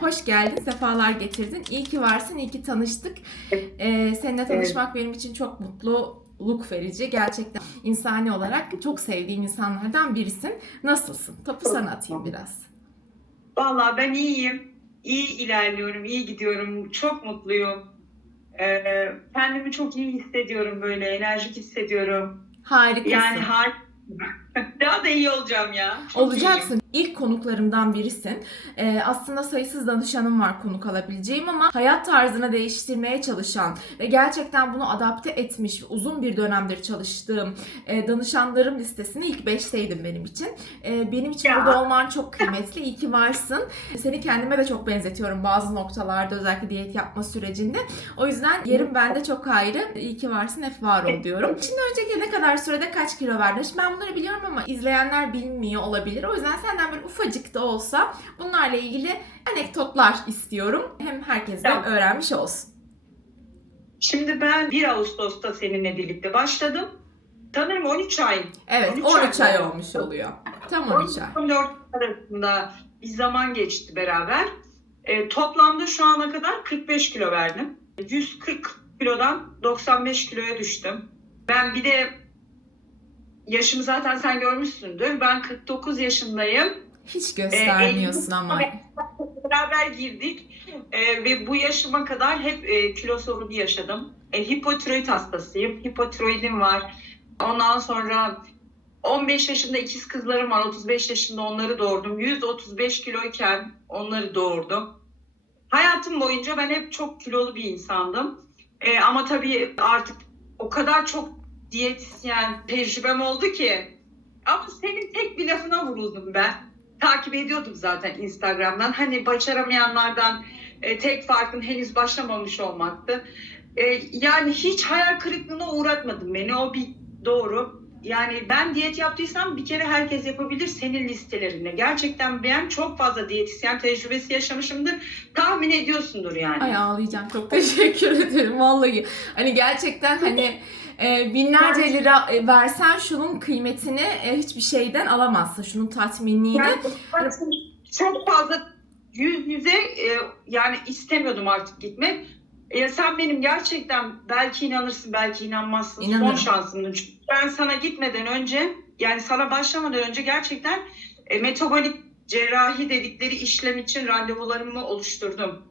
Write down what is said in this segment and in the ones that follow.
Hoş geldin, sefalar getirdin. İyi ki varsın, iyi ki tanıştık. Ee, seninle tanışmak benim için çok mutluluk verici. Gerçekten insani olarak çok sevdiğim insanlardan birisin. Nasılsın? Topu sana atayım biraz. Vallahi ben iyiyim. İyi ilerliyorum, iyi gidiyorum. Çok mutluyum. Ee, kendimi çok iyi hissediyorum böyle, enerjik hissediyorum. Harikasın. Yani har daha da iyi olacağım ya. Çok Olacaksın. İlk konuklarımdan birisin. Ee, aslında sayısız danışanım var konuk alabileceğim ama hayat tarzını değiştirmeye çalışan ve gerçekten bunu adapte etmiş uzun bir dönemdir çalıştığım e, danışanlarım listesinde ilk 5'teydim benim için. E, benim için Ya. burada olman çok kıymetli. İyi ki varsın. Seni kendime de çok benzetiyorum bazı noktalarda özellikle diyet yapma sürecinde. O yüzden yerim bende çok ayrı. İyi ki varsın, hep var ol diyorum. Şimdi önceki ne kadar sürede kaç kilo verdin? Şimdi ben bunları biliyorum ama izleyenler bilmiyor olabilir. O yüzden senden böyle ufacık da olsa bunlarla ilgili anekdotlar istiyorum. Hem herkes de Tamam. öğrenmiş olsun. Şimdi ben 1 Ağustos'ta seninle birlikte başladım. Sanırım 13 ay. Evet 13 13 ay ay olmuş oluyor. Tam 13 ay. 14 arasında bir zaman geçti beraber. Ee, toplamda şu ana kadar 45 kilo verdim. 140 kilodan 95 kiloya düştüm. Ben bir de yaşımı zaten sen görmüşsündür. Ben 49 yaşındayım. Hiç göstermiyorsun ama. Beraber girdik Ee, ve bu yaşıma kadar hep e, kilo sorunu yaşadım. E, hipotiroid hastasıyım. Hipotiroidim var. Ondan sonra 15 yaşında ikiz kızlarım var. 35 yaşında onları doğurdum. 135 kiloyken onları doğurdum. Hayatım boyunca ben hep çok kilolu bir insandım. E, ama tabii artık o kadar çok diyetisyen tecrübem oldu ki. Ama senin tek bir lafına vuruldum ben. Takip ediyordum zaten Instagram'dan. Hani başaramayanlardan e, tek farkın henüz başlamamış olmaktı. E, yani hiç hayal kırıklığına uğratmadın beni. O bir doğru. Yani ben diyet yaptıysam bir kere herkes yapabilir senin listelerinde. Gerçekten ben çok fazla diyetisyen tecrübesi yaşamışımdır. Tahmin ediyorsundur yani. Ay ağlayacağım. Çok teşekkür ederim vallahi. Hani gerçekten hani e, binlerce lira e, versen şunun kıymetini e, hiçbir şeyden alamazsın. Şunun tatminliğini. Yani çok fazla yüz yüze e, yani istemiyordum artık gitmek. E, sen benim gerçekten belki inanırsın belki inanmazsın İnanırım. son şansımdın. Çünkü ben sana gitmeden önce yani sana başlamadan önce gerçekten e, metabolik cerrahi dedikleri işlem için randevularımı oluşturdum.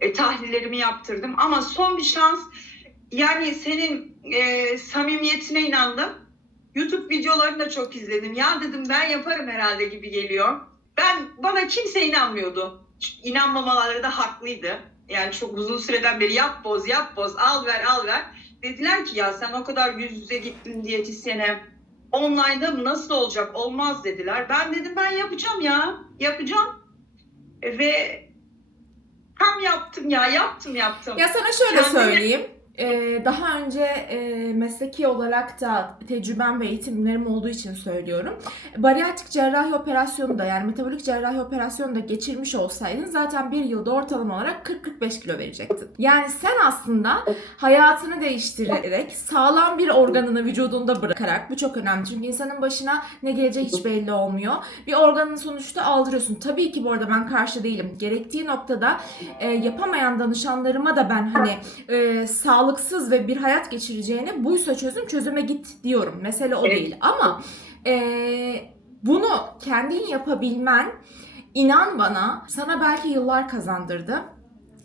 E, tahlillerimi yaptırdım ama son bir şans yani senin e, samimiyetine inandım. YouTube videolarını da çok izledim. Ya dedim ben yaparım herhalde gibi geliyor. Ben bana kimse inanmıyordu. İnanmamaları da haklıydı. Yani çok uzun süreden beri yap boz yap boz al ver al ver. Dediler ki ya sen o kadar yüz yüze gittin diyetisyene. Online'da nasıl olacak olmaz dediler. Ben dedim ben yapacağım ya yapacağım. Ve tam yaptım ya yaptım yaptım. Ya sana şöyle Kendine- söyleyeyim. Ee, daha önce e, mesleki olarak da tecrübem ve eğitimlerim olduğu için söylüyorum. Bariyatrik cerrahi operasyonu da yani metabolik cerrahi operasyonu da geçirmiş olsaydın zaten bir yılda ortalama olarak 40-45 kilo verecektin. Yani sen aslında hayatını değiştirerek sağlam bir organını vücudunda bırakarak bu çok önemli. Çünkü insanın başına ne geleceği hiç belli olmuyor. Bir organın sonuçta aldırıyorsun. Tabii ki bu arada ben karşı değilim. Gerektiği noktada e, yapamayan danışanlarıma da ben hani e, sağlıksız ve bir hayat geçireceğine buysa çözüm çözüme git diyorum. Mesele o Evet. değil ama e, bunu kendin yapabilmen inan bana sana belki yıllar kazandırdı.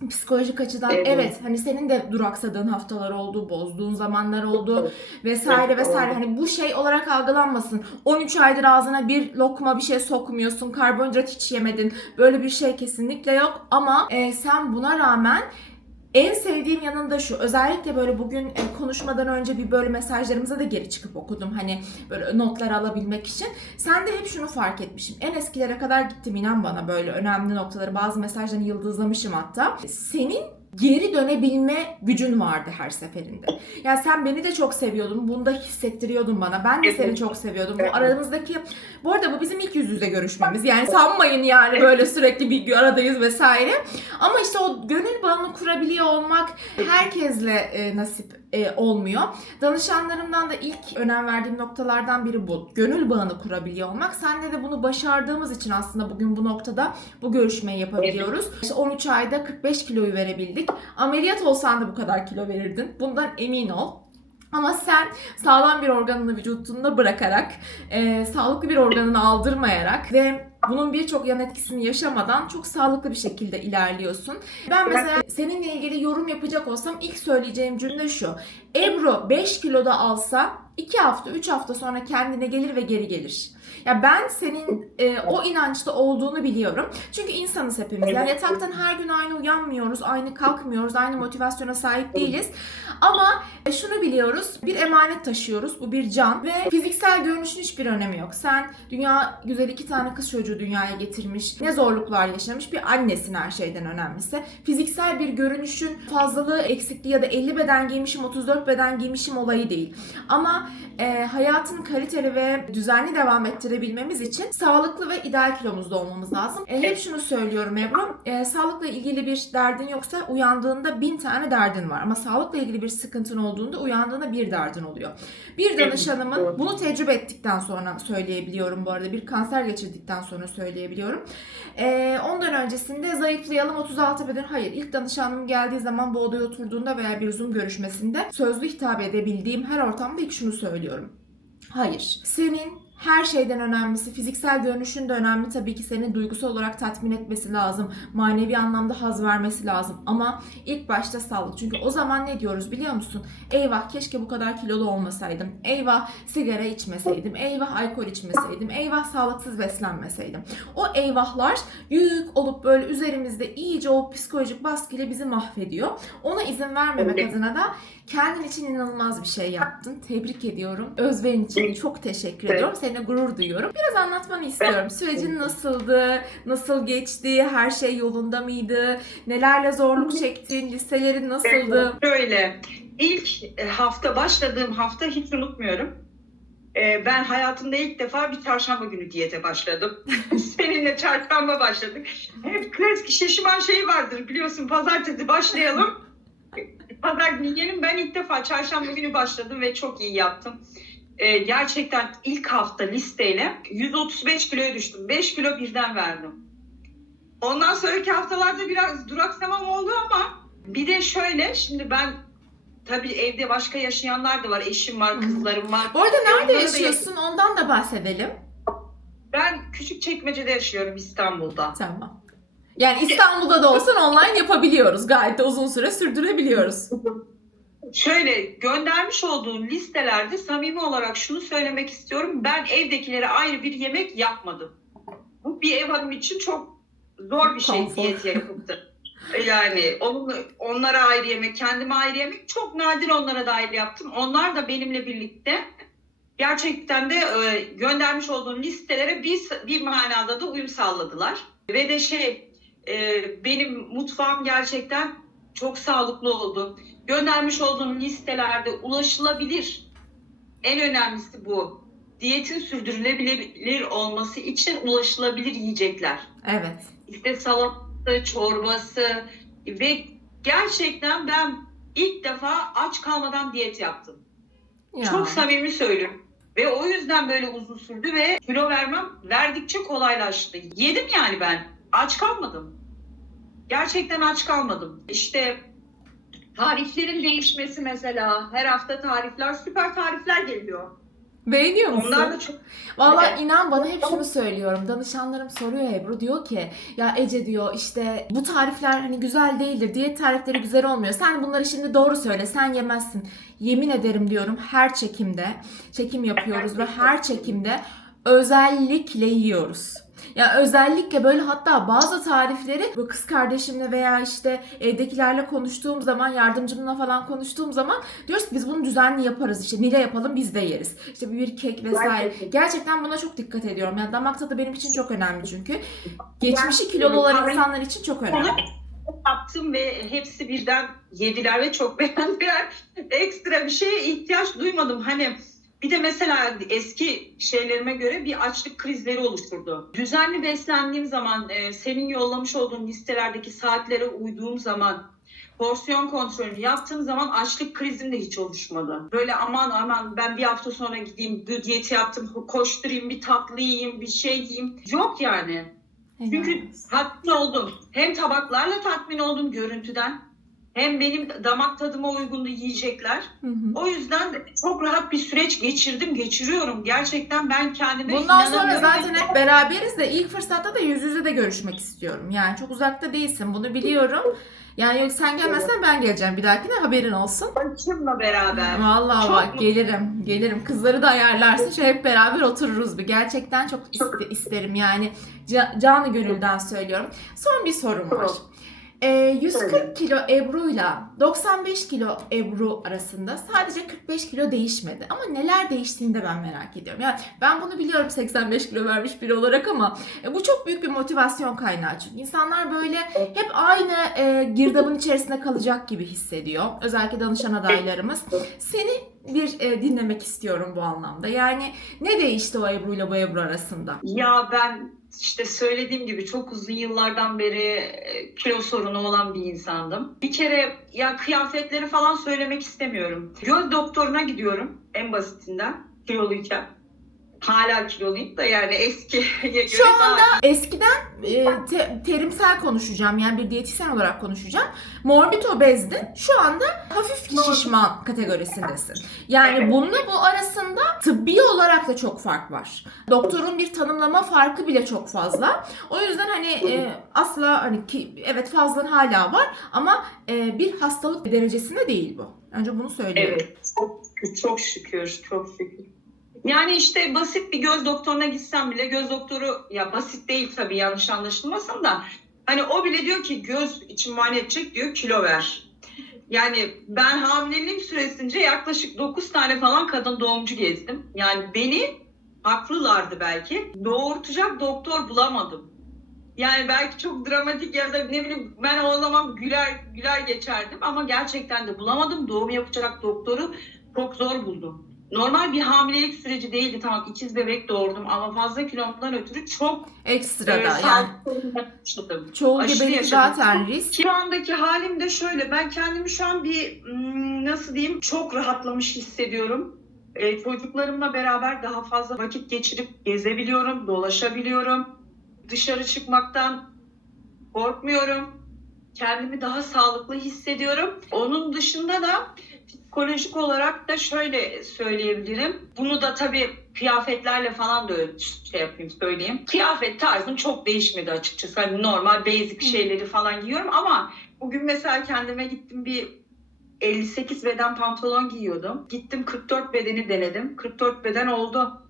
Psikolojik açıdan evet. Evet. hani senin de duraksadığın haftalar oldu, bozduğun zamanlar oldu vesaire vesaire. Hani bu şey olarak algılanmasın. 13 aydır ağzına bir lokma bir şey sokmuyorsun, karbonhidrat hiç yemedin. Böyle bir şey kesinlikle yok ama e, sen buna rağmen en sevdiğim yanında şu. Özellikle böyle bugün e, konuşmadan önce bir böyle mesajlarımıza da geri çıkıp okudum. Hani böyle notlar alabilmek için. Sen de hep şunu fark etmişim. En eskilere kadar gittim inan bana böyle önemli noktaları. Bazı mesajlarını yıldızlamışım hatta. Senin geri dönebilme gücün vardı her seferinde. Ya sen beni de çok seviyordun. Bunu da hissettiriyordun bana. Ben de seni çok seviyordum. Bu aramızdaki bu arada bu bizim ilk yüz yüze görüşmemiz. Yani sanmayın yani böyle sürekli bir aradayız vesaire. Ama işte o gönül bağını kurabiliyor olmak herkesle e, nasip e, olmuyor. Danışanlarımdan da ilk önem verdiğim noktalardan biri bu. Gönül bağını kurabiliyor olmak. Senle de bunu başardığımız için aslında bugün bu noktada bu görüşmeyi yapabiliyoruz. İşte 13 ayda 45 kiloyu verebildik. Ameliyat olsan da bu kadar kilo verirdin. Bundan emin ol. Ama sen sağlam bir organını vücudunda bırakarak, e, sağlıklı bir organını aldırmayarak ve bunun birçok yan etkisini yaşamadan çok sağlıklı bir şekilde ilerliyorsun. Ben mesela seninle ilgili yorum yapacak olsam ilk söyleyeceğim cümle şu. Ebru 5 kiloda alsa 2 hafta 3 hafta sonra kendine gelir ve geri gelir. Ya ben senin e, o inançta olduğunu biliyorum. Çünkü insanız hepimiz. Yani yataktan her gün aynı uyanmıyoruz, aynı kalkmıyoruz, aynı motivasyona sahip değiliz. Ama e, şunu biliyoruz. Bir emanet taşıyoruz. Bu bir can ve fiziksel görünüşün hiçbir önemi yok. Sen dünya güzel iki tane kız çocuğu dünyaya getirmiş. Ne zorluklar yaşamış bir annesin her şeyden önemlisi. Fiziksel bir görünüşün fazlalığı, eksikliği ya da 50 beden giymişim, 34 beden giymişim olayı değil. Ama e, hayatın kaliteli ve düzenli devam ettirebilmemiz için sağlıklı ve ideal kilomuzda olmamız lazım. E, hep şunu söylüyorum Ebru. e, sağlıkla ilgili bir derdin yoksa uyandığında bin tane derdin var. Ama sağlıkla ilgili bir sıkıntın olduğunda uyandığında bir derdin oluyor. Bir danışanımın bunu tecrübe ettikten sonra söyleyebiliyorum bu arada. Bir kanser geçirdikten sonra söyleyebiliyorum. E, ondan öncesinde zayıflayalım 36 beden. Hayır ilk danışanım geldiği zaman bu odaya oturduğunda veya bir Zoom görüşmesinde sözlü hitap edebildiğim her ortamda ilk şunu söylüyorum. Hayır. Senin her şeyden önemlisi, fiziksel görünüşün de önemli tabii ki seni duygusal olarak tatmin etmesi lazım. Manevi anlamda haz vermesi lazım. Ama ilk başta sağlık. Çünkü o zaman ne diyoruz biliyor musun? Eyvah keşke bu kadar kilolu olmasaydım. Eyvah sigara içmeseydim. Eyvah alkol içmeseydim. Eyvah sağlıksız beslenmeseydim. O eyvahlar yük olup böyle üzerimizde iyice o psikolojik baskıyla bizi mahvediyor. Ona izin vermemek adına da kendin için inanılmaz bir şey yaptın. Tebrik ediyorum. Özverin için çok teşekkür ediyorum. Seninle gurur duyuyorum. Biraz anlatmanı istiyorum. Sürecin nasıldı? Nasıl geçti? Her şey yolunda mıydı? Nelerle zorluk çektin? Listelerin nasıldı? Şöyle, ilk e, hafta başladığım hafta hiç unutmuyorum. E, Ben hayatımda ilk defa bir çarşamba günü diyete başladım. Seninle çarşamba başladık. Hep klasik şişman şey vardır biliyorsun pazartesi başlayalım. Pazar günü yiyelim. Ben ilk defa çarşamba günü başladım ve çok iyi yaptım. E, Gerçekten ilk hafta listeyle 135 kiloya düştüm. 5 kilo birden verdim. Ondan sonraki haftalarda biraz duraksamam oldu ama bir de şöyle şimdi ben tabii evde başka yaşayanlar da var. Eşim var, kızlarım var. Bu arada nerede Onları da- yaşıyorsun? Ondan da bahsedelim. Ben küçük çekmecede yaşıyorum İstanbul'da. Tamam. Yani İstanbul'da da olsan online yapabiliyoruz. Gayet de uzun süre sürdürebiliyoruz. Şöyle göndermiş olduğum listelerde samimi olarak şunu söylemek istiyorum. Ben evdekilere ayrı bir yemek yapmadım. Bu bir ev hanımı için çok zor bir şey diyet yapıp da. Yani onun, onlara ayrı yemek, kendime ayrı yemek çok nadir onlara da ayrı yaptım. Onlar da benimle birlikte gerçekten de e, göndermiş olduğum listelere bir, bir manada da uyum sağladılar. Ve de şey e, benim mutfağım gerçekten çok sağlıklı oldu. Göndermiş olduğum listelerde ulaşılabilir. En önemlisi bu. Diyetin sürdürülebilir olması için ulaşılabilir yiyecekler. Evet. İşte salatası, çorbası ve gerçekten ben ilk defa aç kalmadan diyet yaptım. Ya. Çok samimi söylüyorum. Ve o yüzden böyle uzun sürdü ve kilo vermem verdikçe kolaylaştı. Yedim yani ben. Aç kalmadım. Gerçekten aç kalmadım. İşte tariflerin değişmesi mesela. Her hafta tarifler, süper tarifler geliyor. Beğeniyor musun? Onlar da çok Valla Evet. inan bana hep şunu söylüyorum. Danışanlarım soruyor Ebru diyor ki ya Ece diyor işte bu tarifler hani güzel değildir. Diyet tarifleri güzel olmuyor. Sen bunları şimdi doğru söyle. Sen yemezsin. Yemin ederim diyorum her çekimde çekim yapıyoruz ve her çekimde özellikle yiyoruz. Ya özellikle böyle hatta bazı tarifleri bu kız kardeşimle veya işte evdekilerle konuştuğum zaman yardımcımla falan konuştuğum zaman diyoruz ki biz bunu düzenli yaparız işte Nile yapalım biz de yeriz. İşte bir kek vesaire. Gerçekten. Buna çok dikkat ediyorum. Yani damak tadı benim için çok önemli çünkü. Geçmişi kilolu olan insanlar için çok önemli. yaptım ve hepsi birden yediler ve çok beğendiler. Ekstra bir şeye ihtiyaç duymadım. Hani Bir de mesela eski şeylerime göre bir açlık krizleri oluşturdu. Düzenli beslendiğim zaman, e, senin yollamış olduğun listelerdeki saatlere uyduğum zaman, porsiyon kontrolünü yaptığım zaman açlık krizim de hiç oluşmadı. Böyle aman aman ben bir hafta sonra gideyim bu diyeti yaptım, koşturayım, bir tatlı yiyeyim, bir şey yiyeyim. Yok yani. Çünkü tatmin oldum. Hem tabaklarla tatmin oldum görüntüden. Hem benim damak tadıma uygundu yiyecekler. Hı hı. O yüzden de çok rahat bir süreç geçirdim, geçiriyorum. Gerçekten ben kendime Bundan sonra zaten hep beraberiz de ilk fırsatta da yüz yüze de görüşmek istiyorum. Yani çok uzakta değilsin bunu biliyorum. Yani yok sen gelmezsen ben geleceğim bir dahakine haberin olsun. Başımla beraber. Vallahi Çok bak mutlu. gelirim gelirim kızları da ayarlarsın şöyle hep beraber otururuz bir gerçekten çok iste- isterim yani Ca- canı gönülden söylüyorum. Son bir sorum var. Tamam. Ee, 140 Söyle. kilo Ebru'yla 95 kilo Ebru arasında sadece 45 kilo değişmedi. Ama neler değiştiğini de ben merak ediyorum. Yani ben bunu biliyorum 85 kilo vermiş biri olarak ama e, bu çok büyük bir motivasyon kaynağı çünkü. insanlar böyle hep aynı e, girdabın içerisinde kalacak gibi hissediyor. Özellikle danışan adaylarımız. Seni bir e, dinlemek istiyorum bu anlamda. Yani ne değişti o Ebru ile bu Ebru arasında? Ya ben işte söylediğim gibi çok uzun yıllardan beri e, kilo sorunu olan bir insandım. Bir kere ya kıyafetleri falan söylemek istemiyorum. Göz doktoruna gidiyorum en basitinden kiloluyken. Hala kiloluyum da yani eskiye göre Şu daha anda eskiden e, te- terimsel konuşacağım yani bir diyetisyen olarak konuşacağım. Morbid obezdin. Şu anda hafif şişman kategorisindesin. Yani Evet. bununla bu arasında tıbbi olarak da çok fark var. Doktorun bir tanımlama farkı bile çok fazla. O yüzden hani e, asla hani ki evet fazlan hala var ama e, bir hastalık derecesinde değil bu. Önce bunu söylüyorum. Evet, çok, çok şükür, çok şükür. Yani işte basit bir göz doktoruna gitsem bile göz doktoru ya basit değil tabii yanlış anlaşılmasın da hani o bile diyor ki göz için muayene edecek diyor kilo ver. Yani ben hamileliğim süresince yaklaşık 9 tane falan kadın doğumcu gezdim. Yani beni haklılardı belki. Doğurtacak doktor bulamadım. Yani belki çok dramatik ya da ne bileyim ben o zaman güler güler geçerdim ama gerçekten de bulamadım. Doğum yapacak doktoru çok zor buldum. Normal bir hamilelik süreci değildi tamam ikiz bebek doğurdum ama fazla kilomdan ötürü çok Ekstrada e, yani. sağlık sorunları yaşadım. Çoğu aşırı gebelik yaşadım. zaten risk. Şu andaki halim de şöyle. Ben kendimi şu an bir hmm, nasıl diyeyim çok rahatlamış hissediyorum. Ee, çocuklarımla beraber daha fazla vakit geçirip gezebiliyorum, dolaşabiliyorum. Dışarı çıkmaktan korkmuyorum. Kendimi daha sağlıklı hissediyorum. Onun dışında da psikolojik olarak da şöyle söyleyebilirim. Bunu da tabii kıyafetlerle falan da şey yapayım söyleyeyim. Kıyafet tarzım çok değişmedi açıkçası. Hani normal basic şeyleri falan giyiyorum ama bugün mesela kendime gittim bir 58 beden pantolon giyiyordum. Gittim 44 bedeni denedim. 44 beden oldu.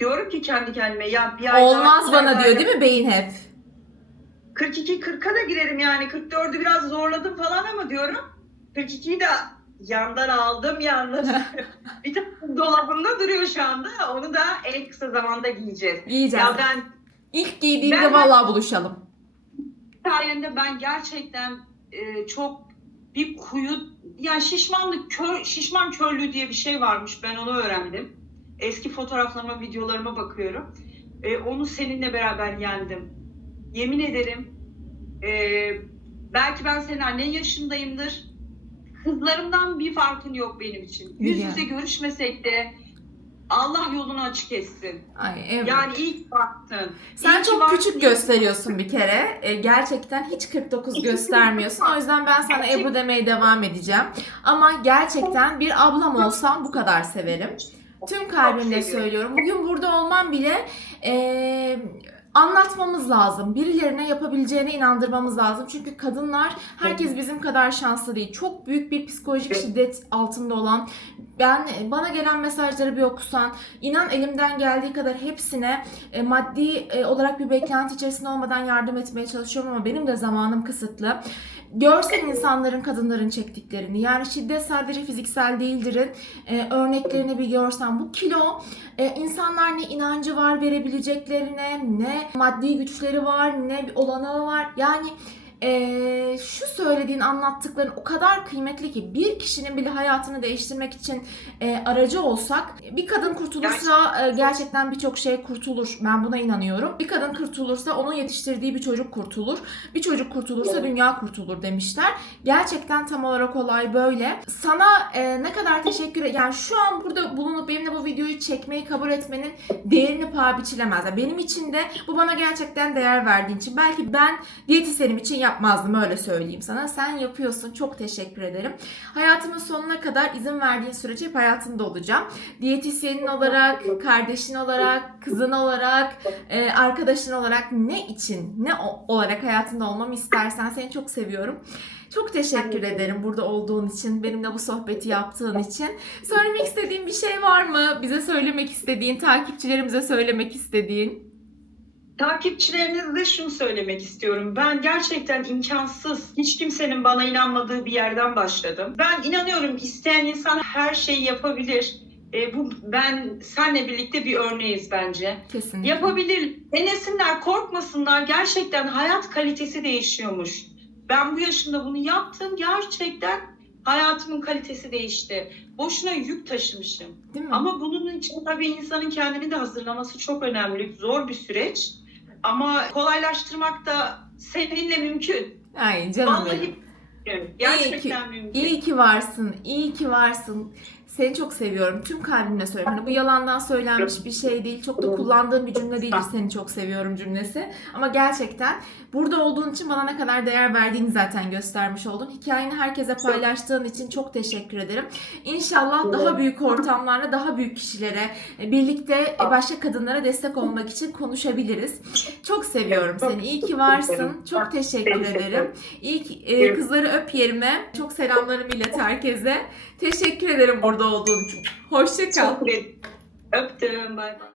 Diyorum ki kendi kendime ya bir ay daha- Olmaz ay bana daha- diyor değil mi beyin hep? 42-40'a da girerim yani. 44'ü biraz zorladım falan ama diyorum. 42'yi de yandan aldım yandan. bir tane dolabımda duruyor şu anda. Onu da en kısa zamanda giyeceğiz. Giyeceğiz. Ya ben İlk giydiğinde Ben- vallahi buluşalım. sayende ben gerçekten e, çok bir kuyu yani şişmanlık kör, şişman körlüğü diye bir şey varmış. Ben onu öğrendim. Eski fotoğraflarıma, videolarıma bakıyorum. E, onu seninle beraber yendim. Yemin ederim. e, belki ben senin annen yaşındayımdır. Kızlarımdan bir farkın yok benim için. Yüz yüze görüşmesek de Allah yolunu açık etsin. Ay evet. Yani ilk baktın. Sen ki çok varsın. küçük gösteriyorsun bir kere. E, gerçekten hiç 49 göstermiyorsun. O yüzden ben sana Gerçek- Ebru demeye devam edeceğim. Ama gerçekten bir ablam olsam bu kadar severim. Tüm kalbimle söylüyorum. Bugün burada olmam bile e, anlatmamız lazım. Birilerine yapabileceğine inandırmamız lazım. Çünkü kadınlar herkes bizim kadar şanslı değil. Çok büyük bir psikolojik şiddet altında olan ben bana gelen mesajları bir okusan inan elimden geldiği kadar hepsine e, maddi e, olarak bir beklenti içerisinde olmadan yardım etmeye çalışıyorum ama benim de zamanım kısıtlı. Görsen insanların, kadınların çektiklerini. Yani şiddet sadece fiziksel değildirin. E, örneklerini bir görsen. Bu kilo e, insanlar ne inancı var verebileceklerine, ne maddi güçleri var, ne bir olanağı var. Yani e, şu söyle söylediğin, anlattıkların o kadar kıymetli ki bir kişinin bile hayatını değiştirmek için e, aracı olsak bir kadın kurtulursa e, gerçekten birçok şey kurtulur. Ben buna inanıyorum. Bir kadın kurtulursa onun yetiştirdiği bir çocuk kurtulur. Bir çocuk kurtulursa dünya kurtulur demişler. Gerçekten tam olarak olay böyle. Sana e, ne kadar teşekkür yani şu an burada bulunup benimle bu videoyu çekmeyi kabul etmenin değerini paha biçilemez. Yani benim için de bu bana gerçekten değer verdiğin için. Belki ben diyetisyenim için yapmazdım öyle söyleyeyim sana. Sen yapıyorsun. Çok teşekkür ederim. Hayatımın sonuna kadar izin verdiğin sürece hep hayatında olacağım. Diyetisyenin olarak, kardeşin olarak, kızın olarak, e, arkadaşın olarak ne için, ne olarak hayatında olmamı istersen seni çok seviyorum. Çok teşekkür ederim burada olduğun için, benimle bu sohbeti yaptığın için. Söylemek istediğin bir şey var mı? Bize söylemek istediğin, takipçilerimize söylemek istediğin. Takipçilerinize şunu söylemek istiyorum. Ben gerçekten imkansız, hiç kimsenin bana inanmadığı bir yerden başladım. Ben inanıyorum isteyen insan her şeyi yapabilir. E, bu ben senle birlikte bir örneğiz bence. Kesinlikle. Yapabilir, denesinler, korkmasınlar. Gerçekten hayat kalitesi değişiyormuş. Ben bu yaşımda bunu yaptım. Gerçekten hayatımın kalitesi değişti. Boşuna yük taşımışım. Değil mi? Ama bunun için tabii insanın kendini de hazırlaması çok önemli. Zor bir süreç. Ama kolaylaştırmak da seninle mümkün. Ay canım benim. Vallahi mümkün. Gerçekten mümkün. İyi ki varsın, iyi ki varsın. Seni çok seviyorum. Tüm kalbimle söylüyorum. Hani bu yalandan söylenmiş bir şey değil. Çok da kullandığım bir cümle değil. Seni çok seviyorum cümlesi. Ama gerçekten burada olduğun için bana ne kadar değer verdiğini zaten göstermiş oldun. Hikayeni herkese paylaştığın için çok teşekkür ederim. İnşallah daha büyük ortamlarla, daha büyük kişilere, e, birlikte e, başka kadınlara destek olmak için konuşabiliriz. Çok seviyorum seni. İyi ki varsın. Çok teşekkür ederim. İyi ki, e, kızları öp yerime. Çok selamlarımı ilet herkese. Teşekkür ederim burada olduğun için. Hoşça kal. Öptüm. Bay bay.